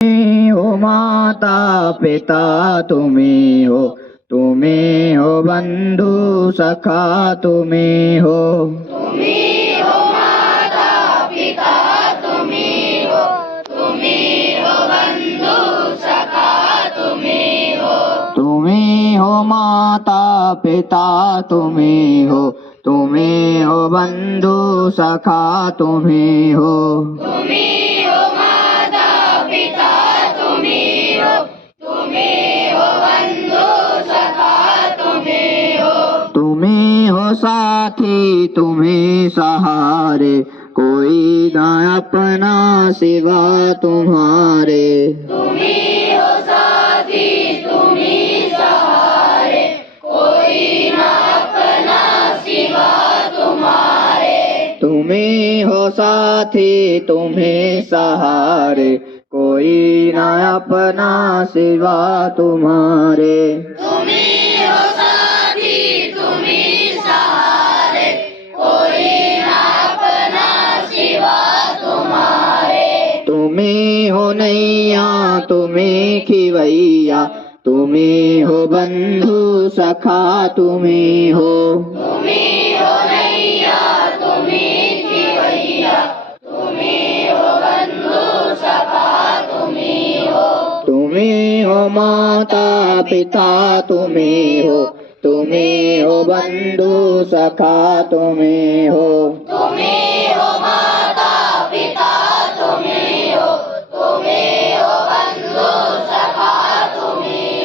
हो माता पिता तुम्ही हो बंधु सखा तुम्ही हो माता पिता तुम्ही हो बंधु सखा तुम्ही हो माता पिता तुम्ही हो बंधु सखा तुम्ही हो माता पिता तुम्ही हो बंधु सखा तुम्ही हो साथी तुम्ही सहारे कोई न अपना सिवा तुम्हारे साथी तुम्ही सहारे कोई न अपना सिवा तुम्हारे साथी तुम्ही सहारे कोई न अपना सिवा तुम्हारे साथी तुम्ही सहारे कोई न अपना सिवा तुम्हारे नैया तुम्ही खिवैया तुम्ही हो बंधु सखा तुम्ही हो नैया तुम्ही खिवैया तुम्ही बंधु सखा तुम्ही हो माता पिता तुम्ही हो बंधु सखा तुम्ही हो माता पिता तुम्ही हो बंधु सखा तुम्ही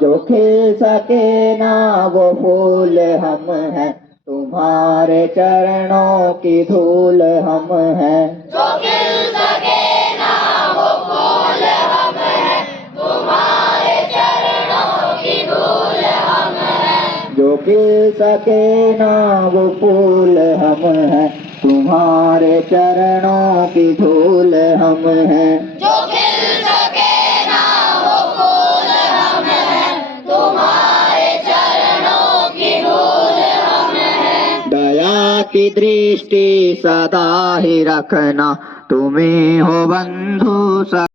जो खिल सके ना वो फूल हम हैं तुम्हारे चरणों की धूल हम हैं जो खिल सके ना वो फूल हम हैं तुम्हारे चरणों की धूल हम हैं जो खिल सके ना वो फूल हम हैं तुम्हारे चरणों की धूल हम हैं जो खिल सके ना वो फूल हम हैं तुम्हारे चरणों की धूल हम हैं दया की दृष्टि सदा ही रखना तुम्ही हो बंधु